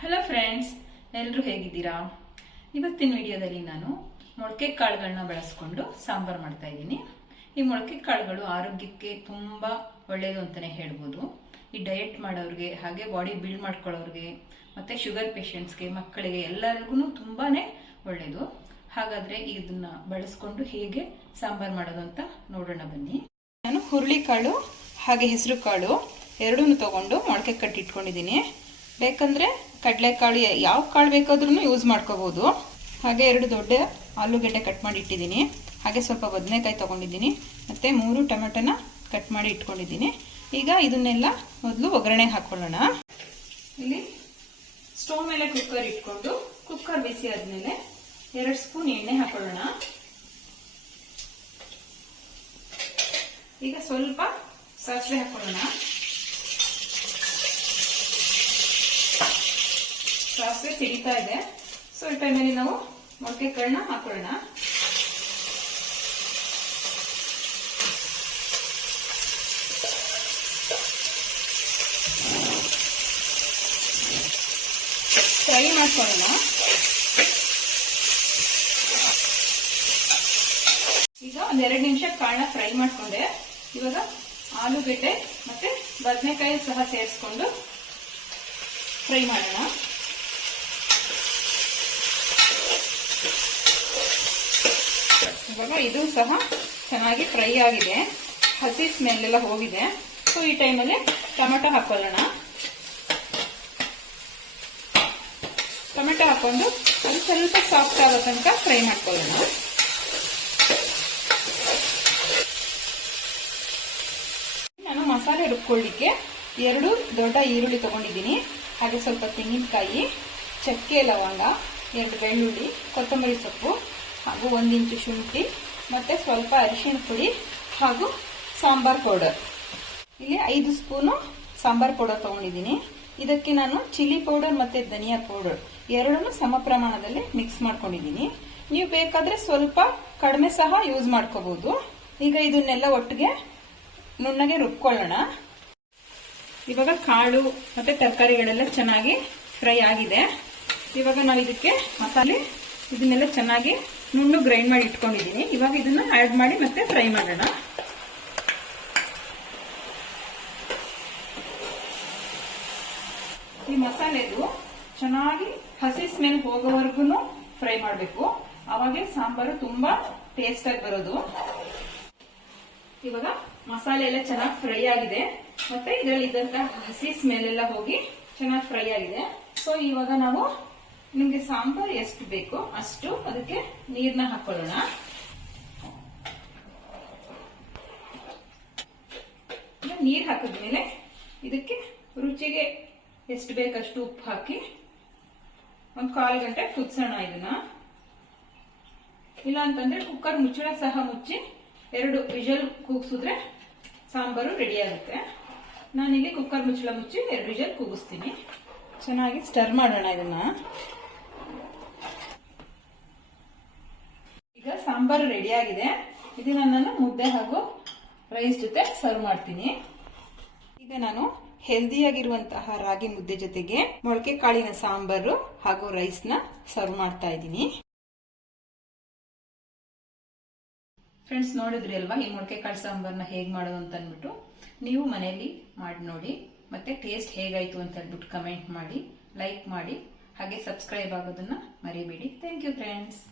Hello friends, ಎಲ್ಲರೂ ಹೇಗಿದ್ದೀರಾ? ಇವತ್ತಿನ ವಿಡಿಯೋದಲ್ಲಿ ನಾನು ಮೊಳಕೆ ಕಾಳುಗಳನ್ನ ಬಳಸ್ಕೊಂಡು ಸಾಂಬಾರ್ ಮಾಡ್ತಾ ಇದ್ದೀನಿ. ಈ ಮೊಳಕೆ ಕಾಳುಗಳು ಆರೋಗ್ಯಕ್ಕೆ ತುಂಬಾ ಒಳ್ಳೆಯದು ಅಂತಾನೆ ಹೇಳ್ಬೋದು. ಈ ಡಯಟ್ ಮಾಡೋರಿಗೆ, ಹಾಗೆ ಬಾಡಿ ಬಿಲ್ಡ್ ಮಾಡ್ಕೊಳ್ಳೋರಿಗೆ, ಮತ್ತೆ ಶುಗರ್ ಪೇಷಂಟ್ಸ್ಗೆ, ಮಕ್ಕಳಿಗೆ ಎಲ್ಲರಿಗೂ ತುಂಬಾನೇ ಒಳ್ಳೆಯದು. ಹಾಗಾದ್ರೆ ಇದನ್ನ ಬಳಸ್ಕೊಂಡು ಹೇಗೆ ಸಾಂಬಾರ್ ಮಾಡೋದು ಅಂತ ನೋಡೋಣ ಬನ್ನಿ. ನಾನು ಹುರುಳಿಕಾಳು ಹಾಗೆ ಹೆಸರು ಕಾಳು ಎರಡೂ ತಗೊಂಡು ಮೊಳಕೆ ಕಟ್ಟಿಟ್ಕೊಂಡಿದ್ದೀನಿ. ಬೇಕಂದ್ರೆ ಕಡಲೆಕಾಳು ಯಾವ ಕಾಳು ಬೇಕಾದ್ರೂ ಯೂಸ್ ಮಾಡ್ಕೋಬಹುದು. ಹಾಗೆ 2 ದೊಡ್ಡ ಆಲೂಗೆಡ್ಡೆ ಕಟ್ ಮಾಡಿ ಇಟ್ಟಿದ್ದೀನಿ. ಹಾಗೆ ಸ್ವಲ್ಪ ಬದನೆಕಾಯಿ ತಗೊಂಡಿದ್ದೀನಿ. ಮತ್ತೆ 3 ಟೊಮೆಟೊನ ಕಟ್ ಮಾಡಿ ಇಟ್ಕೊಂಡಿದ್ದೀನಿ. ಈಗ ಇದನ್ನೆಲ್ಲ ಮೊದಲು ಒಗ್ಗರಣೆ ಹಾಕೊಳ್ಳೋಣ. ಇಲ್ಲಿ ಸ್ಟವ್ ಮೇಲೆ ಕುಕ್ಕರ್ ಇಟ್ಕೊಂಡು ಕುಕ್ಕರ್ ಬಿಸಿ ಆದ್ಮೇಲೆ 2 ಸ್ಪೂನ್ ಎಣ್ಣೆ ಹಾಕೊಳ್ಳೋಣ. ಈಗ ಸ್ವಲ್ಪ ಸಾಸಿವೆ ಹಾಕೊಳ್ಳೋಣ. ಸಾಸಿವೆ ಸಿಡಿತಾ ಇದೆ. ಸೊ ಈ ಟೈಮಲ್ಲಿ ನಾವು ಮೊಳಕೆ ಕಾಳನ್ನ ಹಾಕೊಳ್ಳೋಣ. ಫ್ರೈ ಮಾಡ್ಕೊಳ್ಳೋಣ. ಈಗ 1-2 ನಿಮಿಷ ಕಾಳನ್ನ ಫ್ರೈ ಮಾಡ್ಕೊಂಡೆ. ಇವಾಗ ಆಲೂಗೆಡ್ಡೆ ಮತ್ತೆ ಬದನೆಕಾಯಿ ಸಹ ಸೇರಿಸ್ಕೊಂಡು ಫ್ರೈ ಮಾಡೋಣ. ಇವಾಗ ಇದು ಸಹ ಚೆನ್ನಾಗಿ ಫ್ರೈ ಆಗಿದೆ, ಹಸಿ ಸ್ಮೆಲ್ ಎಲ್ಲ ಹೋಗಿದೆ. ಸೊ ಈ ಟೈಮಲ್ಲಿ ಟೊಮೆಟೊ ಹಾಕೊಳ್ಳೋಣ. ಟೊಮೆಟೊ ಹಾಕೊಂಡು ಅದು ಸ್ವಲ್ಪ ಸಾಫ್ಟ್ ಆಗೋ ತನಕ ಫ್ರೈ ಮಾಡ್ಕೊಳ್ಳೋಣ. ನಾನು ಮಸಾಲೆ ರುಬ್ಕೊಳ್ಳಿಕ್ಕೆ 2 ದೊಡ್ಡ ಈರುಳ್ಳಿ ತಗೊಂಡಿದ್ದೀನಿ. ಹಾಗೆ ಸ್ವಲ್ಪ ತೆಂಗಿನಕಾಯಿ, ಚಕ್ಕೆ, ಲವಂಗ, 2 ಬೆಳ್ಳುಳ್ಳಿ, ಕೊತ್ತಂಬರಿ ಸೊಪ್ಪು, ಹಾಗೂ 1 ಇಂಚು ಶುಂಠಿ, ಮತ್ತೆ ಸ್ವಲ್ಪ ಅರಿಶಿಣ ಪುಡಿ ಹಾಗೂ ಸಾಂಬಾರ್ ಪೌಡರ್. ಇಲ್ಲಿ 5 ಸ್ಪೂನು ಸಾಂಬಾರ್ ಪೌಡರ್ ತಗೊಂಡಿದ್ದೀನಿ. ಇದಕ್ಕೆ ನಾನು ಚಿಲ್ಲಿ ಪೌಡರ್ ಮತ್ತೆ ಧನಿಯಾ ಪೌಡರ್ ಎರಡನ್ನೂ ಸಮ ಪ್ರಮಾಣದಲ್ಲಿ ಮಿಕ್ಸ್ ಮಾಡ್ಕೊಂಡಿದ್ದೀನಿ. ನೀವು ಬೇಕಾದ್ರೆ ಸ್ವಲ್ಪ ಕಡಿಮೆ ಸಹ ಯೂಸ್ ಮಾಡ್ಕೋಬಹುದು. ಈಗ ಇದನ್ನೆಲ್ಲ ಒಟ್ಟಿಗೆ ನುಣ್ಣಗೆ ರುಬ್ಕೊಳ್ಳೋಣ. ಇವಾಗ ಕಾಳು ಮತ್ತೆ ತರಕಾರಿಗಳೆಲ್ಲ ಚೆನ್ನಾಗಿ ಫ್ರೈ ಆಗಿದೆ. ಇವಾಗ ನಾವು ಇದಕ್ಕೆ ಮಸಾಲೆ ಇದನ್ನೆಲ್ಲ ಚೆನ್ನಾಗಿ ನುಣ್ಣು ಗ್ರೈಂಡ್ ಮಾಡಿ ಇಟ್ಕೊಂಡಿದ್ದೀನಿ. ಇವಾಗ ಇದನ್ನ ಆಡ್ ಮಾಡಿ ಮತ್ತೆ ಫ್ರೈ ಮಾಡೋಣ. ಈ ಮಸಾಲೆದು ಚೆನ್ನಾಗಿ ಹಸಿ ಸ್ಮೆಲ್ ಹೋಗೋವರೆಗೂ ಫ್ರೈ ಮಾಡಬೇಕು. ಅವಾಗೆ ಸಾಂಬಾರು ತುಂಬಾ ಟೇಸ್ಟ್ ಆಗಿ ಬರೋದು. ಇವಾಗ ಮಸಾಲೆ ಎಲ್ಲ ಚೆನ್ನಾಗಿ ಫ್ರೈ ಆಗಿದೆ, ಮತ್ತೆ ಇದರಲ್ಲಿ ಇದ್ದಂತ ಹಸಿ ಸ್ಮೆಲ್ ಎಲ್ಲ ಹೋಗಿ ಚೆನ್ನಾಗಿ ಫ್ರೈ ಆಗಿದೆ. ಸೊ ಇವಾಗ ನಾವು ನಿಮ್ಗೆ ಸಾಂಬಾರ್ ಎಷ್ಟು ಬೇಕೋ ಅಷ್ಟು ಅದಕ್ಕೆ ನೀರ್ನ ಹಾಕೊಳ್ಳೋಣ. ನೀರ್ ಹಾಕಿದ್ಮೇಲೆ ಇದಕ್ಕೆ ರುಚಿಗೆ ಎಷ್ಟು ಬೇಕಷ್ಟು ಉಪ್ಪು ಹಾಕಿ 1/4 ಗಂಟೆ ಕುದಿಸೋಣ. ಇದನ್ನ ಇಲ್ಲ ಅಂತಂದ್ರೆ ಕುಕ್ಕರ್ ಮುಚ್ಚಳ ಸಹ ಮುಚ್ಚಿ 2 ವಿಷಲ್ ಕೂಗಿಸಿದ್ರೆ ಸಾಂಬಾರು ರೆಡಿ ಆಗುತ್ತೆ. ನಾನಿಲ್ಲಿ ಕುಕ್ಕರ್ ಮುಚ್ಚಳ ಮುಚ್ಚಿ 2 ವಿಷಲ್ ಕೂಗಿಸ್ತೀನಿ. ಚೆನ್ನಾಗಿ ಸ್ಟರ್ ಮಾಡೋಣ ಇದನ್ನ. ಈಗ ಸಾಂಬಾರು ರೆಡಿ ಆಗಿದೆ. ಇದನ್ನ ನಾನು ಮುದ್ದೆ ಹಾಗೂ ರೈಸ್ ಜೊತೆ ಸರ್ವ್ ಮಾಡ್ತೀನಿ. ಈಗ ನಾನು ಹೆಲ್ದಿಯಾಗಿರುವಂತಹ ರಾಗಿ ಮುದ್ದೆ ಜೊತೆಗೆ ಮೊಳಕೆ ಕಾಳಿನ ಸಾಂಬಾರು ಹಾಗೂ ರೈಸ್ ನ ಸರ್ವ್ ಮಾಡ್ತಾ ಇದ್ದೀನಿ. ಫ್ರೆಂಡ್ಸ್, ನೋಡಿದ್ರಿ ಅಲ್ವಾ ಈ ಮೊಳಕೆ ಕಾಳು ಸಾಂಬಾರ್ನ ಹೇಗ್ ಮಾಡೋದು ಅಂತ ಅಂದ್ಬಿಟ್ಟು. ನೀವು ಮನೆಯಲ್ಲಿ ಮಾಡಿ ನೋಡಿ, ಮತ್ತೆ ಟೇಸ್ಟ್ ಹೇಗಾಯ್ತು ಅಂತ ಹೇಳ್ಬಿಟ್ಟು ಕಮೆಂಟ್ ಮಾಡಿ, ಲೈಕ್ ಮಾಡಿ, ಹಾಗೆ ಸಬ್ಸ್ಕ್ರೈಬ್ ಆಗೋದನ್ನ ಮರಿಬೇಡಿ. Thank you friends.